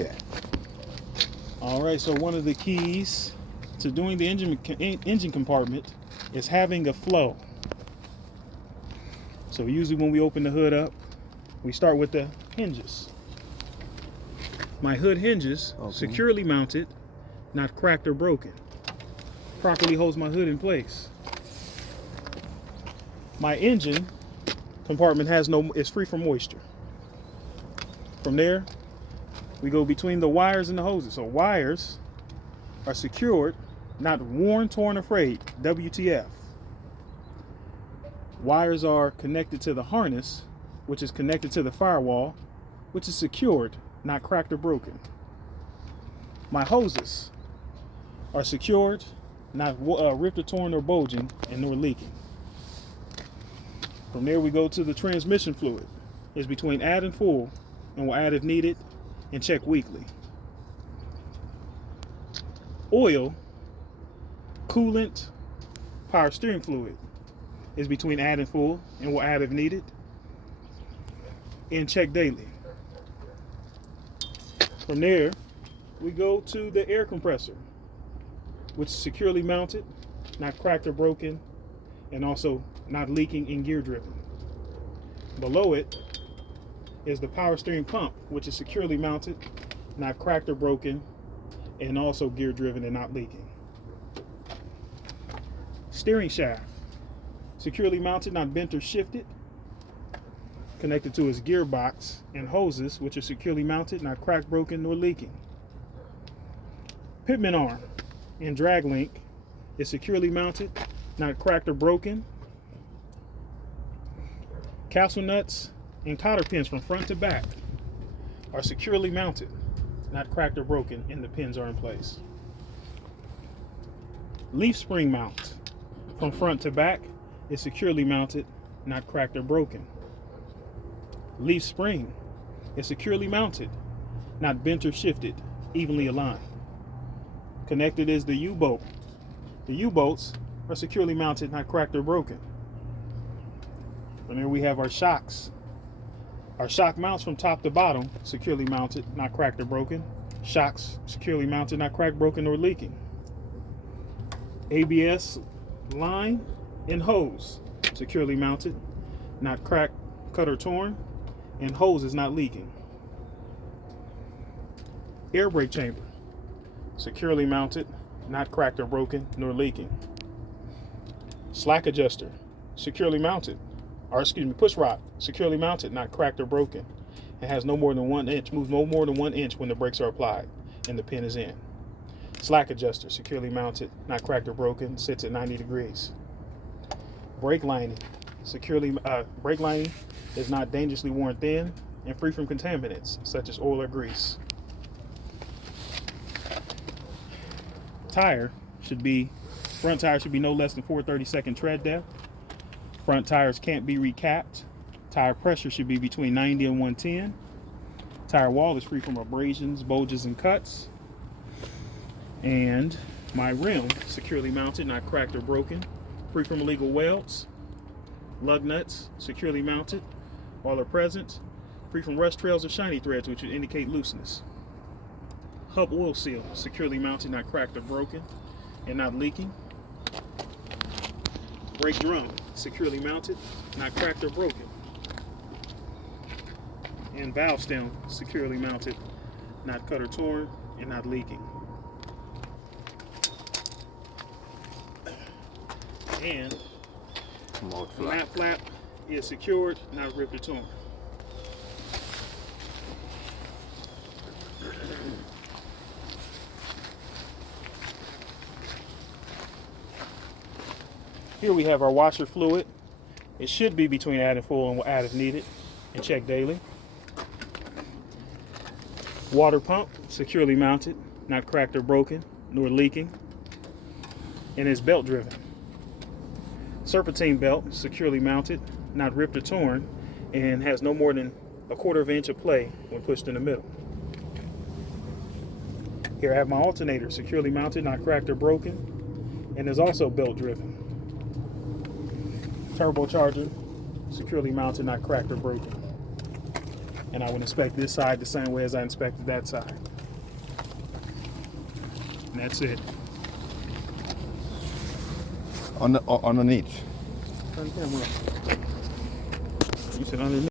Okay. All right, so one of the keys to doing the engine compartment is having a flow. So usually when we open the hood up, we start with the hinges. My hood hinges, securely mounted, not cracked or broken, properly holds my hood in place. My engine compartment is free from moisture. From there, we go between the wires and the hoses. So wires are secured, not worn, torn, or frayed, WTF. Wires are connected to the harness, which is connected to the firewall, which is secured, not cracked or broken. My hoses are secured, not ripped or torn or bulging, and nor leaking. From there we go to the transmission fluid. It's between add and full, and will add if needed, and check weekly. Oil, coolant, power steering fluid is between add and full, and will add if needed, and check daily. From there, we go to the air compressor, which is securely mounted, not cracked or broken, and also not leaking and gear driven. Below it is the power steering pump, which is securely mounted, not cracked or broken, and also gear driven and not leaking. Steering shaft, securely mounted, not bent or shifted, connected to its gearbox, and hoses, which are securely mounted, not cracked, broken, nor leaking. Pitman arm and drag link is securely mounted, not cracked or broken. Castle nuts and cotter pins from front to back are securely mounted, not cracked or broken, and the pins are in place. Leaf spring mount from front to back is securely mounted, not cracked or broken. Leaf spring is securely mounted, not bent or shifted, evenly aligned. Connected is the U-bolt. The U-bolts are securely mounted, not cracked or broken. And there we have our shocks. Our shock mounts from top to bottom, securely mounted, not cracked or broken. Shocks securely mounted, not cracked, broken, or leaking. ABS line and hose, securely mounted, not cracked, cut, or torn, and hose is not leaking. Air brake chamber, securely mounted, not cracked or broken, nor leaking. Slack adjuster, securely mounted, push rod, securely mounted, not cracked or broken. It has no more than 1 inch, moves no more than 1 inch when the brakes are applied and the pin is in. Slack adjuster, securely mounted, not cracked or broken, sits at 90 degrees. Brake lining, brake lining is not dangerously worn thin and free from contaminants such as oil or grease. Front tire should be no less than 4/32 tread depth. Front tires can't be recapped. Tire pressure should be between 90 and 110. Tire wall is free from abrasions, bulges, and cuts. And my rim, securely mounted, not cracked or broken, free from illegal welds. Lug nuts, securely mounted, all are present, free from rust trails or shiny threads, which would indicate looseness. Hub oil seal, securely mounted, not cracked or broken, and not leaking. Brake drum, securely mounted, not cracked or broken. And valve stem, securely mounted, not cut or torn, and not leaking. And the mat flap is secured, not ripped or torn. Here we have our washer fluid. It should be between add and full and will add if needed, and check daily. Water pump, securely mounted, not cracked or broken, nor leaking, and is belt driven. Serpentine belt, securely mounted, not ripped or torn, and has no more than 1/4 inch of play when pushed in the middle. Here I have my alternator, securely mounted, not cracked or broken, and is also belt driven. Turbocharger, securely mounted, not cracked or broken. And I would inspect this side the same way as I inspected that side. That's it. Underneath. Turn the camera up. You said underneath.